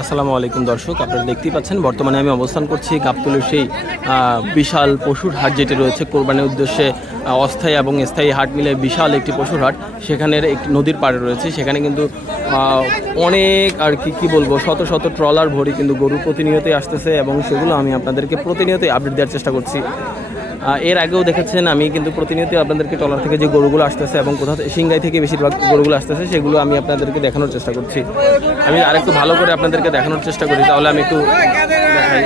আসসালামু আলাইকুম দর্শক, আপনারা দেখতেই পাচ্ছেন বর্তমানে আমি অবস্থান করছি গাবতলীর সেই বিশাল পশুর হাট যেটি রয়েছে কোরবানির উদ্দেশ্যে অস্থায়ী এবং স্থায়ী হাট মিলে বিশাল একটি পশুর হাট। সেখানের একটি নদীর পাড়ে রয়েছে, সেখানে কিন্তু অনেক আর কি বলবো শত শত ট্রলার ভরি কিন্তু গরু প্রতিনিয়তই আসতেছে এবং সেগুলো আমি আপনাদেরকে প্রতিনিয়তই আপডেট দেওয়ার চেষ্টা করছি। এর আগেও দেখেছেন আমি কিন্তু প্রতিনিয়ত আপনাদেরকে ট্রলার থেকে যে গরুগুলো আসতেছে এবং কোথাও সিংগাই থেকে বেশিরভাগ গরুগুলো আসতেছে সেগুলো আমি আপনাদেরকে দেখানোর চেষ্টা করছি। আমি আরেকটু ভালো করে আপনাদেরকে দেখানোর চেষ্টা করি, তাহলে আমি একটু দেখাই।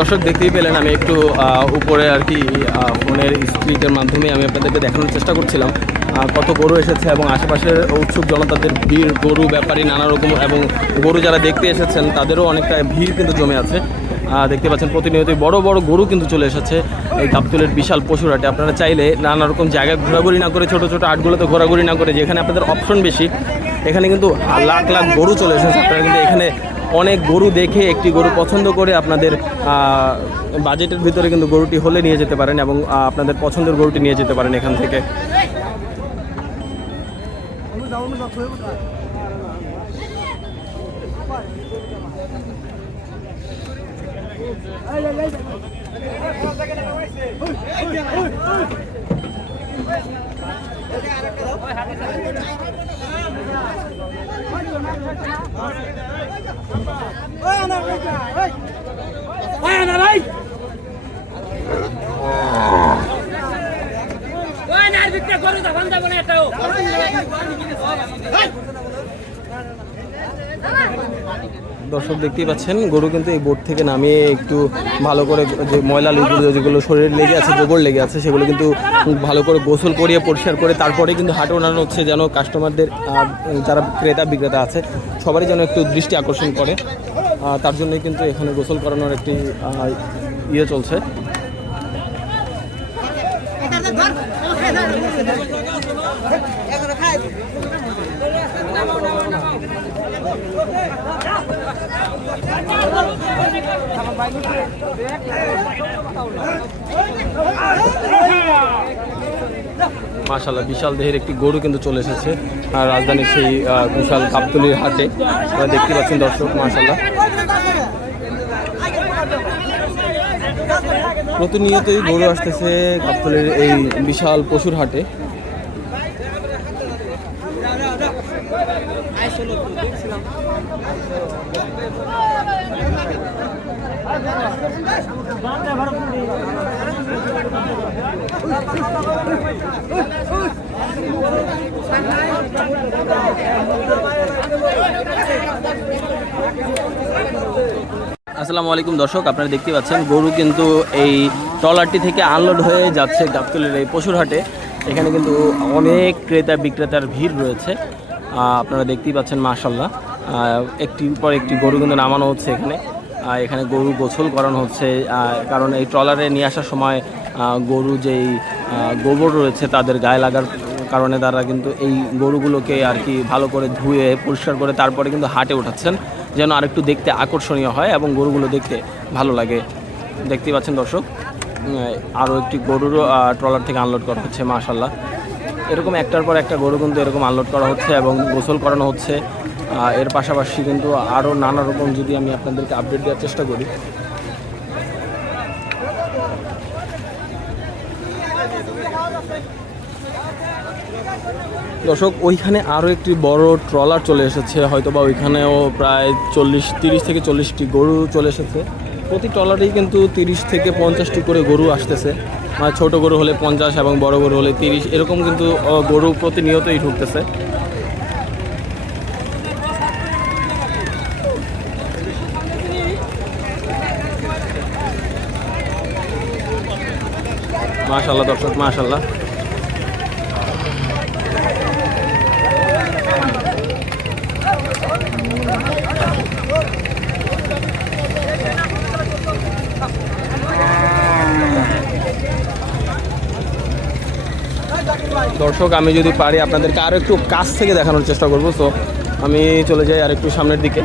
দর্শক দেখতেই পেলেন আমি একটু উপরে আর কি ফোনের স্ক্রিনের মাধ্যমে আমি আপনাদেরকে দেখানোর চেষ্টা করছিলাম কত গরু এসেছে এবং আশেপাশের উৎসুক জনতাদের ভিড়, গরু ব্যাপারী নানা রকম এবং গরু যারা দেখতে এসেছেন তাদেরও অনেকটা ভিড় কিন্তু জমে আছে। দেখতে পাচ্ছেন প্রতিনিয়তই বড় বড় গরু কিন্তু চলে এসেছে এই গাবতলীর বিশাল পশুর হাটে। আপনারা চাইলে নানা রকম জায়গায় ঘোরাঘুরি না করে ছোটো ছোটো হাটগুলোতে ঘোরাঘুরি না করে যেখানে আপনাদের অপশন বেশি, এখানে কিন্তু লাখ লাখ গরু চলে এসেছে। আপনারা কিন্তু এখানে অনেক গরু দেখে একটি গরু পছন্দ করে আপনাদের বাজেটের ভিতরে কিন্তু গরুটি হলে নিয়ে যেতে পারেন এবং আপনাদের পছন্দের গরুটি নিয়ে যেতে পারেন এখান থেকে। দর্শক দেখতেই পাচ্ছেন গরু কিন্তু এই বোট থেকে নামিয়ে একটু ভালো করে যে ময়লা যেগুলো শরীরে লেগে আছে, গোবর লেগে আছে, সেগুলো কিন্তু ভালো করে গোসল করিয়ে পরিষ্কার করে তারপরে কিন্তু হাটে ওনানো হচ্ছে, যেন কাস্টমারদের যারা ক্রেতা বিক্রেতা আছে সবারই যেন একটু দৃষ্টি আকর্ষণ করে। তার জন্যই কিন্তু এখানে গোসল করানোর একটি ইয়ে চলছে। মাশাআল্লাহ বিশাল দেহের একটি গরু কিন্তু চলে এসেছে আর রাজধানীর সেই বিশাল গাবতলীর হাটে দেখতে পাচ্ছেন দর্শক। মাশাআল্লাহ প্রতিনিয়তই গরু আসতেছে গাবতলীর এই বিশাল পশুর হাটে। আসসালামু আলাইকুম দর্শক, আপনারা দেখতে পাচ্ছেন গরু কিন্তু এই ট্রলারটি থেকে আনলোড হয়ে যাচ্ছে গাবতলীর এই পশুর হাটে। এখানে কিন্তু অনেক ক্রেতা বিক্রেতার ভিড় রয়েছে, আপনারা দেখতেই পাচ্ছেন। মাশাআল্লাহ একটির পর একটি গরু কিন্তু নামানো হচ্ছে এখানে। এখানে গরু গোসল করানো হচ্ছে, কারণ এই ট্রলারে নিয়ে আসার সময় গরু যেই গোবর রয়েছে তাদের গায়ে লাগার কারণে তারা কিন্তু এই গরুগুলোকে আর কি ভালো করে ধুয়ে পরিষ্কার করে তারপরে কিন্তু হাটে উঠাচ্ছেন, যেন আরেকটু দেখতে আকর্ষণীয় হয় এবং গরুগুলো দেখতে ভালো লাগে। দেখতেই পাচ্ছেন দর্শক আরও একটি গরুরও ট্রলার থেকে আনলোড করা হচ্ছে। মাশাআল্লাহ এরকম একটার পর একটা গরু কিন্তু এরকম আনলোড করা হচ্ছে এবং গোসল করানো হচ্ছে। এর পাশাপাশি কিন্তু আরও নানা রকম যদি আমি আপনাদেরকে আপডেট দেওয়ার চেষ্টা করি, দর্শক ওইখানে আরও একটি বড় ট্রলার চলে এসেছে, হয়তোবা ওইখানেও প্রায় 30 থেকে 40টি গরু চলে এসেছে। প্রতি ট্রলারেই কিন্তু 30 থেকে 50টি করে গরু আসতেছে, ছোট গরু হলে 50 এবং বড় গরু হলে 30, এরকম কিন্তু গরু প্রতিনিয়তই ঢুকতেছে। মাশাআল্লাহ দর্শক, মাশাআল্লাহ। দর্শক আমি যদি পারি আপনাদেরকে আরও একটু কাছ থেকে দেখানোর চেষ্টা করব। সো আমি চলে যাই আর একটু সামনের দিকে।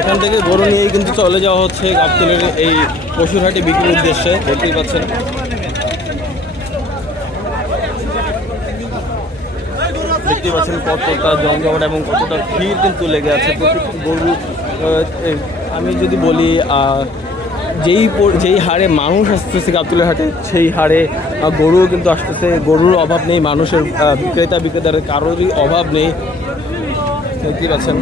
এখান থেকে গরু নিয়েই কিন্তু চলে যাওয়া হচ্ছে গাবতলীর এই পশুরহাটে বিক্রির উদ্দেশ্যে। দেখতেই পাচ্ছেন কতটা জমজমাট এবং কতটা ভিড় কিন্তু লেগে আছে প্রত্যেকটি গরু। আমি যদি বলি যেই হারে মানুষ আসতেছে গাবতলী হাটে, সেই হারে গরুও কিন্তু আসতেছে। গরুর অভাব নেই, মানুষের বিক্রেতার কারোরই অভাব নেই। দেখতেই পাচ্ছেন।